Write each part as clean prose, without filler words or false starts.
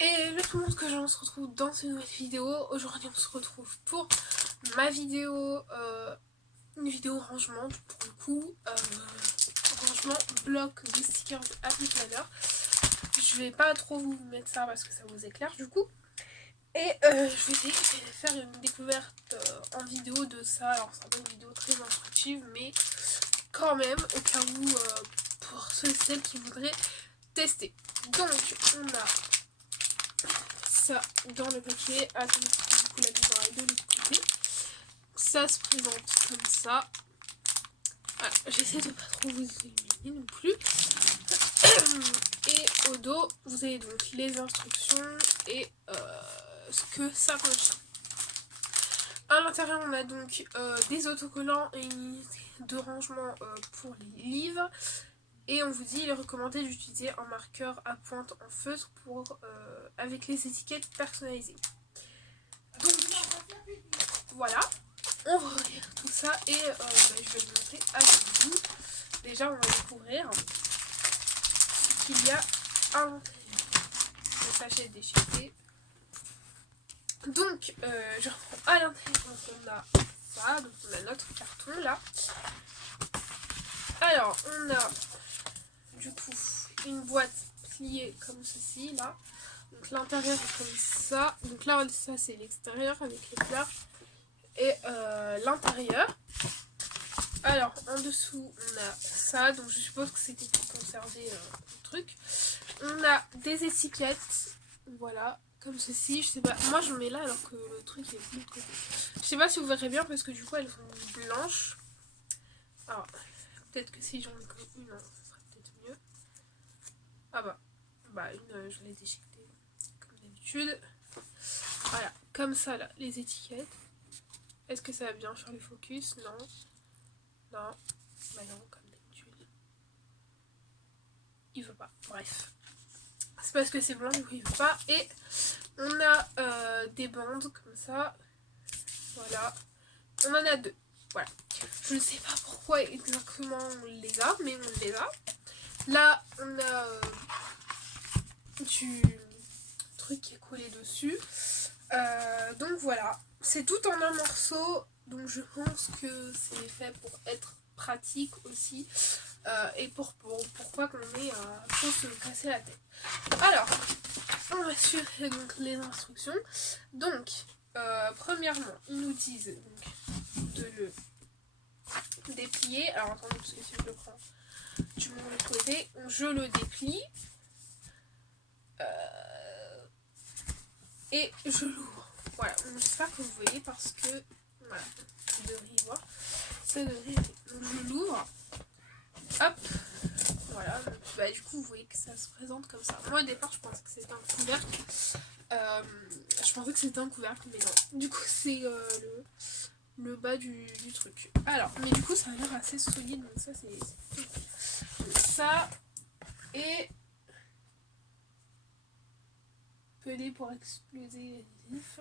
Et le tout le monde que on se retrouve dans cette nouvelle vidéo. Aujourd'hui on se retrouve pour ma vidéo, une vidéo rangement pour le coup, rangement bloc des stickers de Happy Planner. Je vais pas trop vous mettre ça parce que ça vous éclaire du coup. Et je vais essayer de faire une découverte en vidéo de ça. Alors c'est pas une vidéo très instructive mais quand même au cas où pour ceux et celles qui voudraient tester. Donc on a ça dans le papier. Attends, du coup la caméra est de l'autre côté. Ça se présente comme ça. Voilà, j'essaie de pas trop vous illuminer non plus. Et au dos, vous avez donc les instructions et ce que ça contient. À l'intérieur, on a donc des autocollants et une unité de rangement pour les livres. Et on vous dit, il est recommandé d'utiliser un marqueur à pointe en feutre pour, avec les étiquettes personnalisées. Donc, voilà. On va ouvrir tout ça et je vais le montrer avec vous. Déjà, on va découvrir ce qu'il y a à l'intérieur. Le sachet déchiqueté. Donc, je reprends à l'intérieur. Donc, on a ça. Donc, on a notre carton là. Alors, on a du coup une boîte pliée comme ceci là. Donc, l'intérieur est comme ça. Donc, là, ça c'est l'extérieur avec les fleurs. Et l'intérieur. Alors en dessous on a ça, donc je suppose que c'était pour conserver le truc. On a des étiquettes, voilà, comme ceci, je sais pas, moi je mets là alors que le truc est de l'autre côté. Je sais pas si vous verrez bien parce que du coup elles sont blanches. Alors peut-être que si j'en mets comme une, ça sera peut-être mieux. Ah bah une je l'ai déchiquetée comme d'habitude. Voilà, comme ça là, les étiquettes. Est-ce que ça va bien faire le focus? Non. Non, bah non, comme d'habitude. Il veut pas, bref. C'est parce que c'est blanc, du coup il veut pas. Et on a des bandes comme ça. Voilà. On en a deux. Voilà. Je ne sais pas pourquoi exactement on les a, mais on les a. Là, on a du truc qui est collé dessus. Donc voilà. C'est tout en un morceau. Donc je pense que c'est fait pour être pratique aussi. Et pourquoi qu'on ait pour se casser la tête. Alors, on va suivre donc les instructions. Donc, premièrement, ils nous disent donc, de le déplier. Alors attendez, parce que si je le prends du mauvais côté, je le déplie. Et je l'ouvre. Voilà, j'espère que vous voyez parce que voilà, vous devriez voir. Ça devrait être. Donc je l'ouvre. Hop. Voilà, donc, bah, du coup vous voyez que ça se présente comme ça. Moi au départ je pensais que c'était un couvercle. Mais non. Du coup c'est le bas du truc. Alors, mais du coup ça a l'air assez solide, donc ça c'est ça. Et pelé pour exploser les vifs.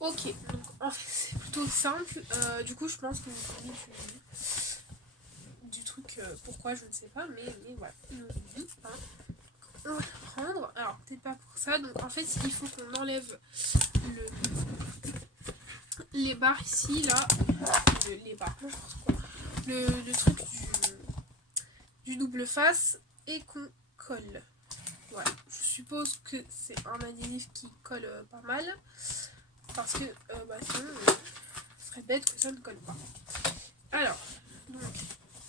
Ok, donc en fait c'est plutôt simple. Du coup je pense que vous connaissez du truc, pourquoi je ne sais pas, mais voilà. Hein. On va prendre, alors peut-être pas pour ça, donc en fait il faut qu'on enlève les barres ici, là, les barres, le truc du double face et qu'on colle. Voilà, je suppose que c'est un adhésif qui colle pas mal, parce que sinon ce serait bête que ça ne colle pas. Alors, donc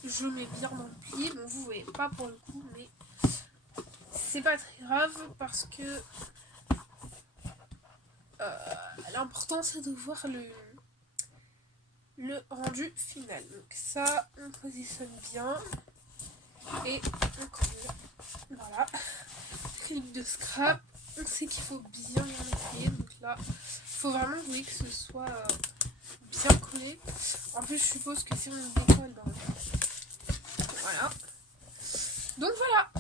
je mets bien dans le pli, bon vous voyez pas pour le coup, mais c'est pas très grave parce que l'important c'est de voir le rendu final. Donc ça, on positionne bien et on colle. Voilà. Clip de scrap. On sait qu'il faut bien nettoyer. Donc là, il faut vraiment que ce soit bien collé. En plus, je suppose que si on le décolle, voilà. Donc voilà.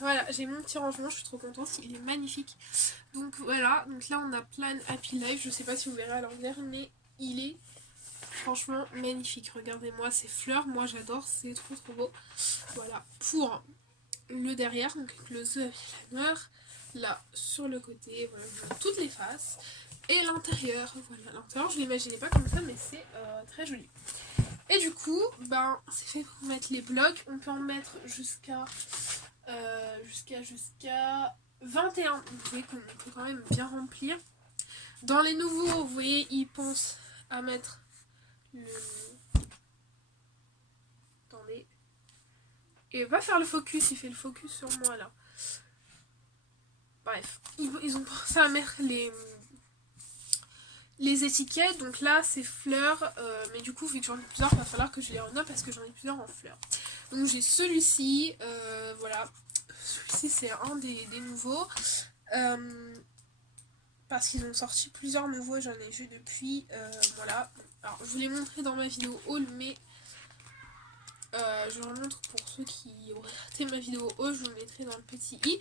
Voilà, j'ai mon petit rangement, je suis trop contente, il est magnifique. Donc voilà, donc là on a Plan Happy Life, je sais pas si vous verrez à l'envers, mais il est franchement magnifique. Regardez-moi ces fleurs, moi j'adore, c'est trop beau. Voilà, pour le derrière, donc avec le The Eyeliner, là sur le côté, voilà, toutes les faces. Et l'intérieur, voilà, l'intérieur je l'imaginais pas comme ça, mais c'est très joli. Et du coup, ben c'est fait pour mettre les blocs, on peut en mettre jusqu'à 21. Vous voyez qu'on peut quand même bien remplir. Dans les nouveaux, vous voyez, ils pensent à mettre le... Attendez. Et va faire le focus, il fait le focus sur moi là. Bref, ils ont pensé à mettre les étiquettes. Donc là, c'est fleurs. Mais du coup, vu que j'en ai plusieurs, il va falloir que je les renomme parce que j'en ai plusieurs en fleurs. Donc j'ai celui-ci. Voilà. Celui-ci, c'est un des nouveaux. Parce qu'ils ont sorti plusieurs nouveaux, j'en ai vu depuis. Voilà. Alors, je vous l'ai montré dans ma vidéo haul, mais je vous le montre pour ceux qui auraient raté ma vidéo haul, je vous le mettrai dans le petit i.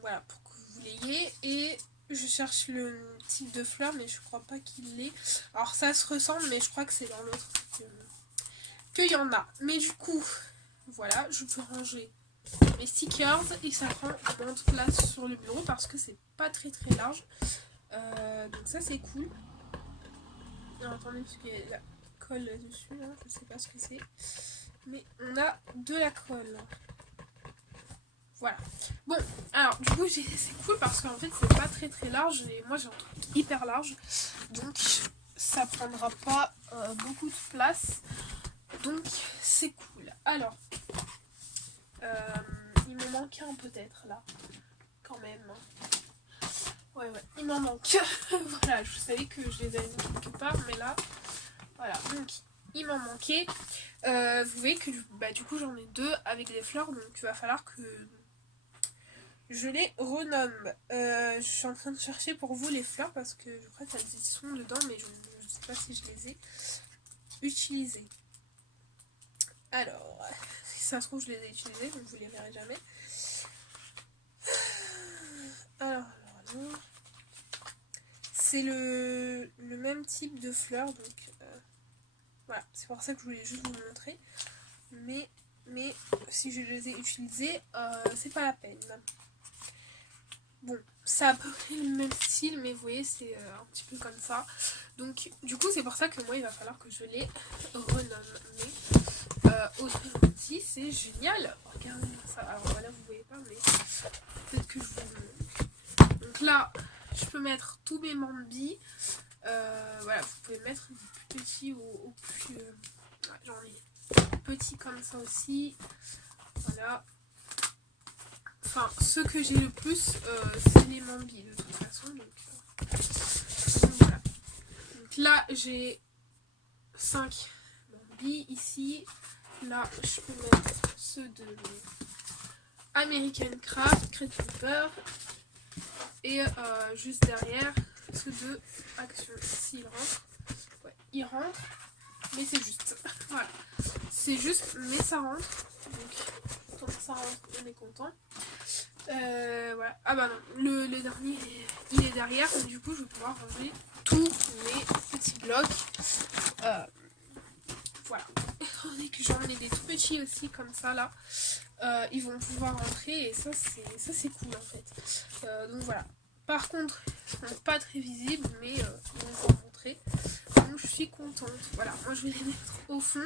Voilà, pour que vous l'ayez. Et je cherche le type de fleur, mais je crois pas qu'il l'ait. Alors, ça se ressemble, mais je crois que c'est dans l'autre qu'il y en a. Mais du coup, voilà, je peux ranger mes stickers et ça prend moins de place sur le bureau parce que c'est pas très large. Donc ça c'est cool. Alors, attendez parce qu'il y a la colle là-dessus, là. Je sais pas ce que c'est. Mais on a de la colle. Voilà. Bon, alors du coup c'est cool parce qu'en fait c'est pas très large et moi j'ai un truc hyper large. Donc ça prendra pas beaucoup de place. Donc c'est cool. Alors, il me manque un peut-être là. Quand même. Ouais, il m'en manque. Voilà, je savais que je les avais mis quelque part, mais là, voilà. Donc, il m'en manquait. Vous voyez que du coup, j'en ai deux avec des fleurs, donc il va falloir que je les renomme. Je suis en train de chercher pour vous les fleurs parce que je crois qu'elles y sont dedans, mais je ne sais pas si je les ai utilisées. Alors, si ça se trouve, je les ai utilisées, donc vous les verrez jamais. Alors. C'est le même type de fleurs, donc voilà, c'est pour ça que je voulais juste vous montrer. Mais si je les ai utilisées, c'est pas la peine. Bon, c'est à peu près le même style, mais vous voyez, c'est un petit peu comme ça. Donc, du coup, c'est pour ça que moi, il va falloir que je les renomme. Mais aussi, c'est génial. Regardez ça. Alors voilà, vous voyez pas, mais peut-être que je vous montre. Donc là, je peux mettre tous mes Mambi. Voilà, vous pouvez mettre du plus petit au plus... ouais, j'en ai petit comme ça aussi. Voilà. Enfin, ceux que j'ai le plus, c'est les Mambi de toute façon. Donc voilà. Donc là, j'ai 5 Mambi ici. Là, je peux mettre ceux de American Craft, Crate Pepper. Et juste derrière, ceux de Action. S'il rentre. Ouais, il rentre. Mais c'est juste. Voilà. C'est juste, mais ça rentre. Donc, quand ça rentre, on est content. Voilà. Ah bah non, le dernier, il est derrière. Donc, du coup, je vais pouvoir ranger tous mes petits blocs. Voilà. Étant donné que j'en ai des tout petits aussi, comme ça, là. Ils vont pouvoir rentrer. Et ça, c'est cool, en fait. Donc, voilà. Par contre, ils sont pas très visibles, mais ils vont rentrer. Donc je suis contente. Voilà, moi je vais les mettre au fond.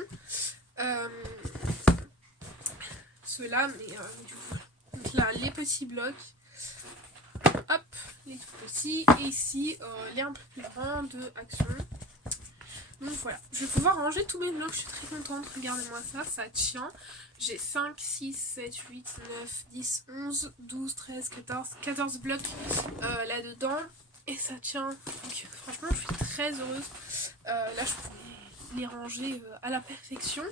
Ceux-là, mais du coup, donc là, les petits blocs. Hop, les tout petits. Et ici, les un peu plus grands de Action. Donc voilà, je vais pouvoir ranger tous mes blocs. Je suis très contente. Regardez-moi ça, ça tient. J'ai 5, 6, 7, 8, 9, 10, 11, 12, 13, 14 blocs là-dedans. Et ça tient. Donc franchement, je suis très heureuse. Là, je pourrais les ranger à la perfection.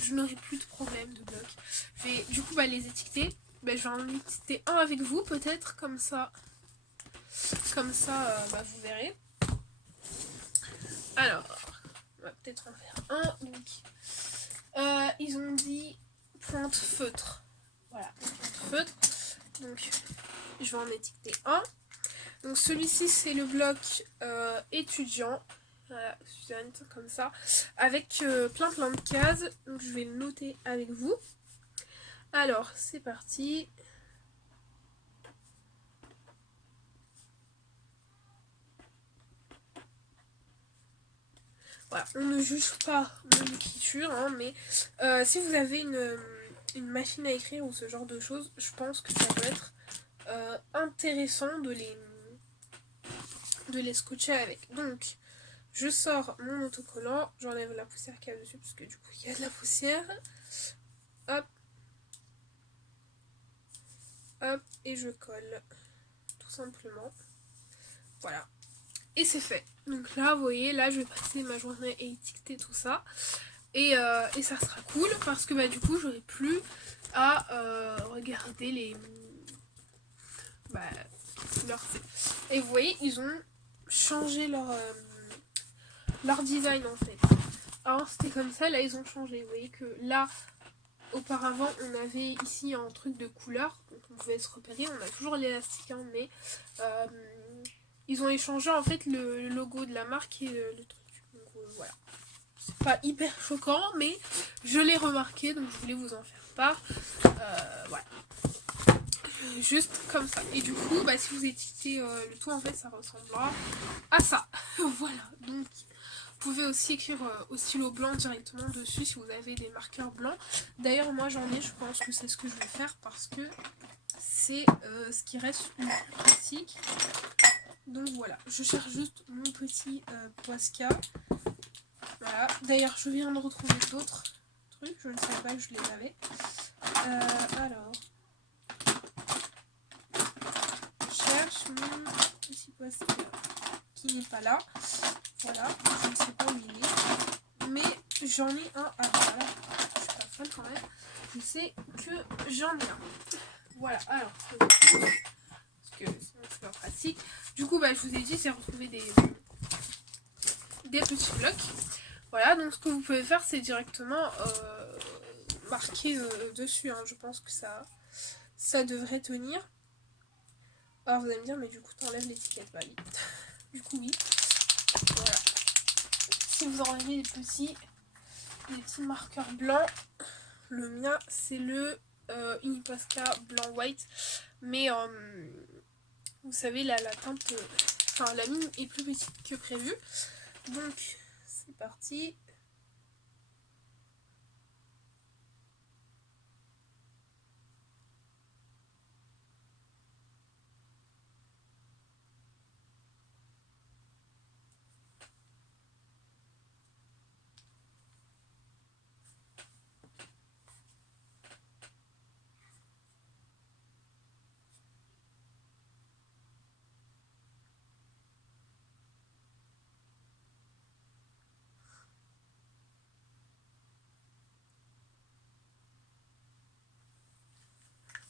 Je n'aurai plus de problème de blocs. Je vais du coup les étiqueter. Je vais en étiqueter un avec vous peut-être. Comme ça, vous verrez. Alors, on va peut-être en faire un. Donc, ils ont dit pointe feutre. Voilà, pointe feutre. Donc, je vais en étiqueter un. Donc, celui-ci, c'est le bloc étudiant. Voilà, student, comme ça. Avec plein de cases. Donc, je vais le noter avec vous. Alors, c'est parti. Voilà, on ne juge pas mon écriture, hein, mais si vous avez une machine à écrire ou ce genre de choses, je pense que ça peut être intéressant de les scotcher avec. Donc, je sors mon autocollant, j'enlève la poussière qu'il y a dessus, parce que du coup, il y a de la poussière. Hop. Hop, et je colle, tout simplement. Voilà. Et c'est fait. Donc là, vous voyez, là, je vais passer ma journée à étiqueter tout ça. Et ça sera cool parce que du coup, j'aurai plus à regarder les couleurs. Et vous voyez, ils ont changé leur design en fait. Avant, c'était comme ça, là, ils ont changé. Vous voyez que là, auparavant, on avait ici un truc de couleur, donc on pouvait se repérer. On a toujours l'élastique, hein, mais ils ont échangé en fait le logo de la marque et le truc. Donc voilà. C'est pas hyper choquant, mais je l'ai remarqué, donc je voulais vous en faire part. Voilà. Juste comme ça. Et du coup, si vous étiquetez le tout, en fait, ça ressemblera à ça. Voilà. Donc, vous pouvez aussi écrire au stylo blanc directement dessus si vous avez des marqueurs blancs. D'ailleurs, moi j'en ai, je pense que c'est ce que je vais faire parce que c'est ce qui reste le plus pratique. Donc voilà, je cherche juste mon petit Posca. Voilà, d'ailleurs je viens de retrouver d'autres trucs, je ne savais pas que je les avais. Alors, je cherche mon petit Posca qui n'est pas là. Voilà, je ne sais pas où il est. Mais j'en ai un. Ah voilà, je suis pas folle quand même. Je sais que j'en ai un. Voilà, alors, parce que sinon c'est pas pratique. Du coup, je vous ai dit, c'est retrouver des petits blocs. Voilà, donc ce que vous pouvez faire, c'est directement marquer dessus. Hein. Je pense que ça devrait tenir. Alors vous allez me dire, mais du coup, t'enlèves l'étiquette. Oui. Du coup, oui. Voilà. Si vous enlevez les petits marqueurs blancs, le mien, c'est le Uniposca blanc white. Mais vous savez, la teinte, la mine est plus petite que prévu. Donc, c'est parti.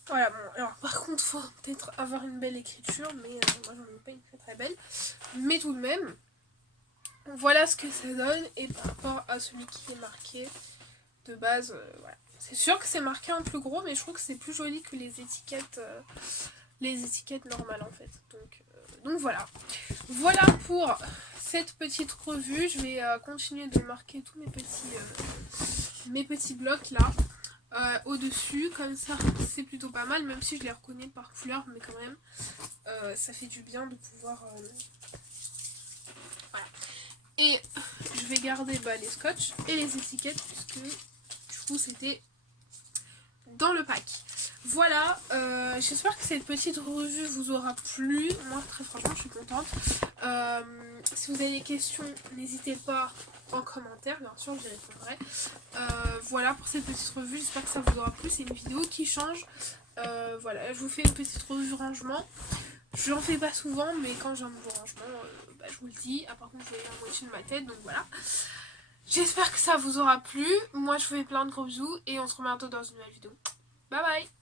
Voilà, bon, alors par contre, faut peut-être avoir une belle écriture, mais moi j'en ai pas une très très belle. Mais tout de même, voilà ce que ça donne, et par rapport à celui qui est marqué de base, voilà. C'est sûr que c'est marqué un peu gros, mais je trouve que c'est plus joli que les étiquettes normales en fait. Donc voilà. Voilà pour cette petite revue. Je vais continuer de marquer tous mes petits blocs là. Au-dessus, comme ça c'est plutôt pas mal, même si je les reconnais par couleur, mais quand même ça fait du bien de pouvoir voilà. Et je vais garder les scotch et les étiquettes puisque du coup c'était dans le pack. Voilà, j'espère que cette petite revue vous aura plu. Moi très franchement je suis contente. Si vous avez des questions, n'hésitez pas en commentaire, bien sûr j'y répondrai. Voilà pour cette petite revue, j'espère que ça vous aura plu. C'est une vidéo qui change. Voilà, je vous fais une petite revue rangement. Je n'en fais pas souvent, mais quand j'ai un nouveau rangement, je vous le dis. Par contre, j'ai la moitié de ma tête, donc voilà. J'espère que ça vous aura plu. Moi, je vous fais plein de gros bisous et on se remet bientôt dans une nouvelle vidéo. Bye bye!